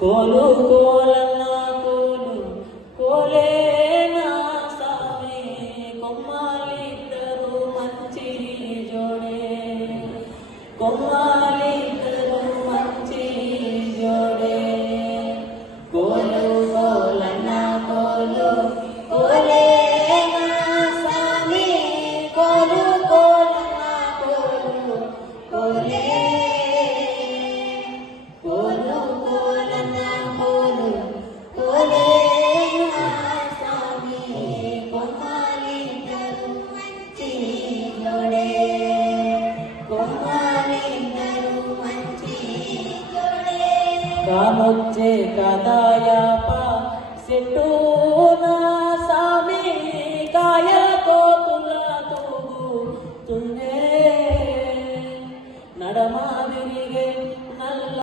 కోలు కోలన్న కోలు కోలేనా సామి కొమ్మాలిద్దరు మంచి జోడే కొమ్మాలిద్దరు మంచి జోడే కోలు కోలన్న కోలు కోలేనా సామి కోలు కోలన్న కోలు కోలే కామొచ్చే కదాయాప సెట్టు నా సామి కాయ